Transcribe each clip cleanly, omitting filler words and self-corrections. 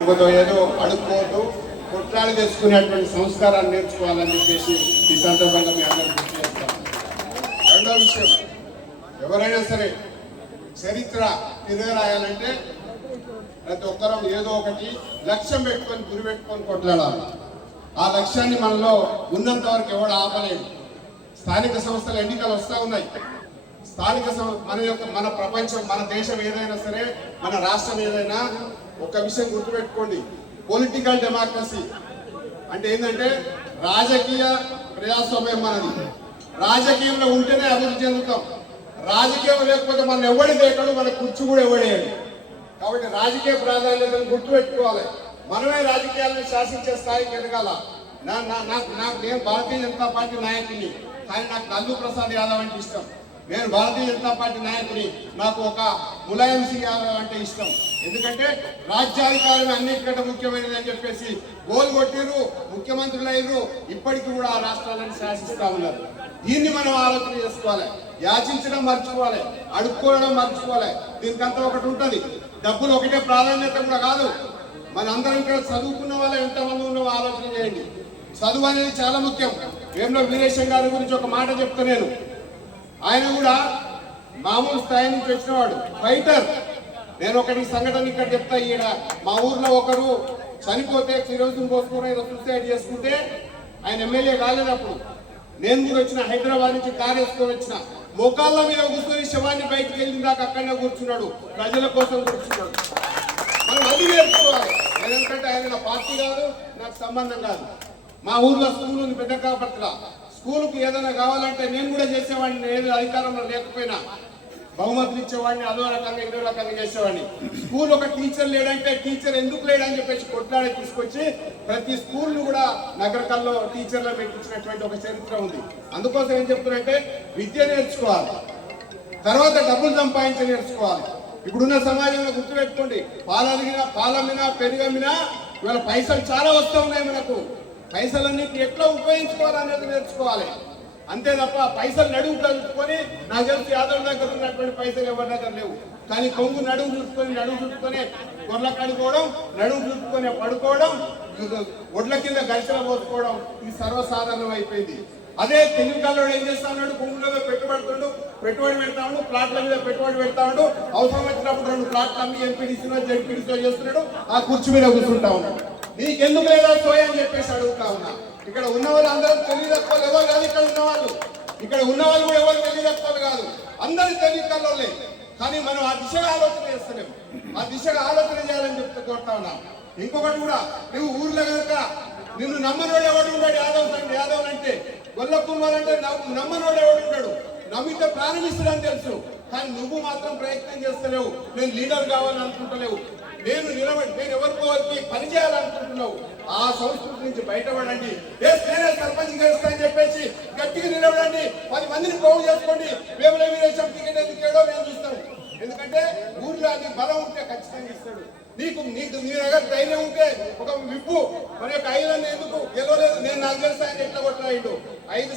ఏదో అడుక్కోవద్దు, కొట్లాడి తెచ్చుకునేటువంటి సంస్కారాన్ని నేర్చుకోవాలని చెప్పేసి ఈ సందర్భంగా మీ అందరూ గుర్తు చేస్తాం. రెండో విషయం, ఎవరైనా సరే చరిత్ర తిరగరాయాలంటే ప్రతి ఒక్కరం ఏదో ఒకటి లక్ష్యం పెట్టుకొని గురి పెట్టుకొని కొట్లాడాలి. ఆ లక్ష్యాన్ని మనలో ఉన్నంత వరకు ఎవడు ఆపలేదు. స్థానిక సంస్థల ఎన్నికలు వస్తూ ఉన్నాయి. స్థానిక మన ప్రపంచం, మన దేశం ఏదైనా సరే, మన రాష్ట్రం ఏదైనా, ఒక విషయం గుర్తుపెట్టుకోండి, పొలిటికల్ డెమోక్రసీ అంటే ఏంటంటే రాజకీయ ప్రజాస్వామ్యం మనది. రాజకీయంలో ఉంటేనే అభివృద్ధి చెందుతాం. రాజకీయం లేకపోతే మనం ఎవడి దేకడు, మన కుర్చీ కూడా ఎవడేయడు. కాబట్టి రాజకీయ ప్రాధాన్యతను గుర్తుపెట్టుకోవాలి. మనమే రాజకీయాలను శాసించే స్థాయికి ఎదగాల. నేను భారతీయ జనతా పార్టీ నాయకుని, కానీ నాకు లల్లూ ప్రసాద్ యాదవ్ అంటే ఇష్టం. నేను భారతీయ జనతా పార్టీ నాయకుని, నాకు ఒక ములాయం సింగ్ యాదవ్ అంటే ఇష్టం. ఎందుకంటే రాజ్యాధికారం అన్నిటికంటే ముఖ్యమైనది అని చెప్పేసి గోల్ కొట్టిరు, ముఖ్యమంత్రులు అయ్యారు, ఇప్పటికీ కూడా ఆ రాష్ట్రాలను శాసిస్తూ ఉన్నారు. దీన్ని మనం ఆలోచన చేసుకోవాలి. యాచించడం మర్చిపోవాలి, అడుక్కోవడం మర్చిపోవాలి. దీనికంతా ఒకటి ఉంటుంది. డబ్బులు ఒకటే ప్రాధాన్యత కూడా కాదు. మన అందరం ఇక్కడ చదువుకున్న వాళ్ళు ఎంతమంది ఉన్నామో ఆలోచన చేయండి. చదువు అనేది చాలా ముఖ్యం. వేముల వీరేశం గారి గురించి ఒక మాట చెప్తా నేను. ఆయన కూడా మామూలు స్థాయి నుంచి వచ్చినవాడు, ఫైటర్. నేను ఒకటి సంఘటన ఇక్కడ చెప్తా. ఈయన మా ఊర్లో ఒకరు చనిపోతే ఫిరోజును పోసుకుని సూసైడ్ చేసుకుంటే ఆయన ఎమ్మెల్యే కాలేనప్పుడు నేను కూడా వచ్చిన, హైదరాబాద్ నుంచి కారు వేసుకొని వచ్చిన, మోకాళ్ళ మీద కూర్చొని శవాన్ని బయటకు వెళ్ళిన దాకా అక్కడనే కూర్చున్నాడు, ప్రజల కోసం కూర్చున్నాడు. మనం అది నేర్చుకోవాలి. ఎందుకంటే ఆయన నా పార్టీ కాదు, నాకు సంబంధం కాదు. మా ఊర్లో స్కూల్ ఉంది, పెద్ద కాపట్ల. స్కూల్కి ఏదైనా కావాలంటే నేను కూడా చేసేవాడిని. ఏదో అధికారంలో లేకపోయినా బహుమతులు ఇచ్చేవాడిని, అదో రకంగా ఇదో రకంగా చేసేవాడిని. స్కూల్ ఒక టీచర్ లేడంటే టీచర్ ఎందుకు లేడని చెప్పేసి కొట్లాడి తీసుకొచ్చి ప్రతి స్కూల్ను కూడా నగరకల్లో టీచర్లు పెట్టించినటువంటి ఒక చరిత్ర ఉంది. అందుకోసం ఏం చెప్తున్నారంటే విద్య నేర్చుకోవాలి, తర్వాత డబ్బులు సంపాదించి నేర్చుకోవాలి. ఇప్పుడున్న సమాజంలో గుర్తుపెట్టుకోండి, పాలమ్మినా పెరుగమ్మినా ఇవాళ పైసలు చాలా వస్తూ ఉన్నాయి. మనకు పైసలన్నింటినీ ఎట్లా ఉపయోగించుకోవాలనేది నేర్చుకోవాలి. అంతే తప్ప పైసలు నడుము కలుపుకొని, నాకు తెలిసి యాదవ్ దగ్గర ఉన్నటువంటి పైసలు ఎవరి దగ్గర లేవు. కానీ కొంగు నడుము చూసుకొని గొర్రెల కడుకోవడం, నడుము చూసుకొని పడుకోవడం, ఒడ్ల కింద గరిసెల పోసుకోవడం ఇది సర్వసాధారణం అయిపోయింది. అదే తెలుగులో ఏం చేస్తా ఉన్నాడు, కొంగులో పెట్టుబడి పెడతా ఉండు, ప్లాట్ల మీద పెట్టుబడి పెడతా ఉండు, అవసరం వచ్చినప్పుడు 2 ప్లాట్లు అమ్మి ఎంపీడీసీలో జడ్పీడీసీలో చేస్తున్నాడు, ఆ కుర్చీ మీద కూర్చుంటా ఉన్నాడు. నీకెందుకు లేదా సోయ అని చెప్పేసి అడుగుతా ఉన్నా. ఇక్కడ ఉన్న వాళ్ళు అందరూ తెలివి తక్కువ ఎవరు కాదు. ఇక్కడ ఉన్న వాళ్ళు కూడా ఎవరు తెలివి తక్కువ కాదు, అందరూ తెలివి కల్లోలే. కానీ మనం ఆ దిశగా ఆలోచన చేస్తలేము. ఆ దిశగా ఆలోచన చేయాలని చెప్తే కోరుతా ఉన్నాం. ఇంకొకటి కూడా, నువ్వు ఊర్లో కనుక నిన్ను నమ్మనోడు ఎవడు ఉన్నాడు, యాదవ్ అంటే గొల్లకుమ్మాలంటే నమ్మనోడు ఎవడు ఉన్నాడు. నమ్మితే ప్రారంభిస్తాడని తెలుసు, కానీ నువ్వు మాత్రం ప్రయత్నం చేస్తలేవు. నేను లీడర్ కావాలని అనుకుంటలేవు, నేను ఎవరికో పని చేయాలనుకుంటున్నావు. ఆ సంస్కృతి నుంచి బయటపడండి. నేనే సర్పంచ్ గెలుస్తా అని చెప్పేసి గట్టిగా నిలబడండి. 10 మందిని పోగు చేసుకోండి. వేముల వీరేశం టికెట్ ఎందుకేడో మేము చూస్తాం. ఎందుకంటే ఊర్లో అది బలం ఉంటే ఖచ్చితంగా ఇస్తాడు. నీకు నీ దగ్గర ధైర్యం ఉంటే ఒక విప్పు మన యొక్క 5 ఎందుకు గెలవలేదు, నేను నాకు గెలుస్తా అని ఎట్లా కొట్లాడు. 5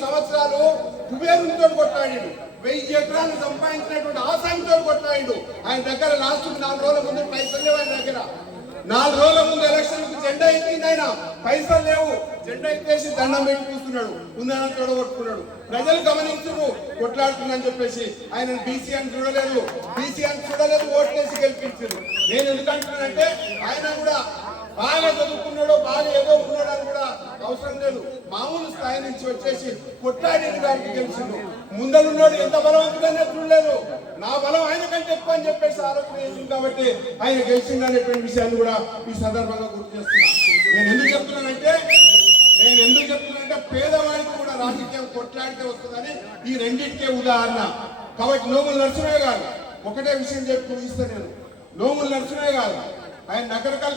సంవత్సరాలు కుబేరునితో కొట్లాడు. 1000 ఎకరాలు సంపాదించినటువంటి ఆసామితో కొట్లాడు. ఆయన దగ్గర లాస్ట్ 4 రోజుల ముందు పైసలు లేవు. ఆయన దగ్గర 4 రోజుల ముందు ఎలక్షన్ జెండా ఎత్తింది. ఆయన పైసలు లేవు, జెండా ఎత్తేసి దండం పెట్టి కూర్చున్నాడు, ఉందని తోడగొట్టుకున్నాడు. ప్రజలు గమనించరు కొట్లాడుతుందని చెప్పేసి ఆయన బీసీ అని చూడలేదు, ఓట్లేసి గెలిపించారు. నేను ఎందుకంటున్నానంటే ఆయన కూడా బాగా చదువుకున్నాడు, బాగా ఏదో ఉన్నాడు అని కూడా అవసరం లేదు. మామూలు స్థాయి నుంచి వచ్చేసి కొట్లాడి దానికి గెలిచిండు. ముందరున్నాడు ఎంత బలవంతుడనే చూడలేదు. నా బలం ఆయన కంటే ఎక్కువ అని చెప్పేసి ఆలోచన చేసింది కాబట్టి ఆయన గెలిచిండు అనేటువంటి విషయాన్ని కూడా ఈ సందర్భంగా గుర్తు చేస్తున్నా. నేను ఎందుకు చెప్తున్నానంటే పేదవాడికి కూడా రాజకీయం కొట్లాడితే వస్తుందని ఈ రెండింటికే ఉదాహరణ. కాబట్టి నోముల నరసింహయ్య గారు ఒకటే విషయం చెప్పి ముగిస్తే, నేను నోముల నరసింహయ్య గారు ఆయన నగరకాల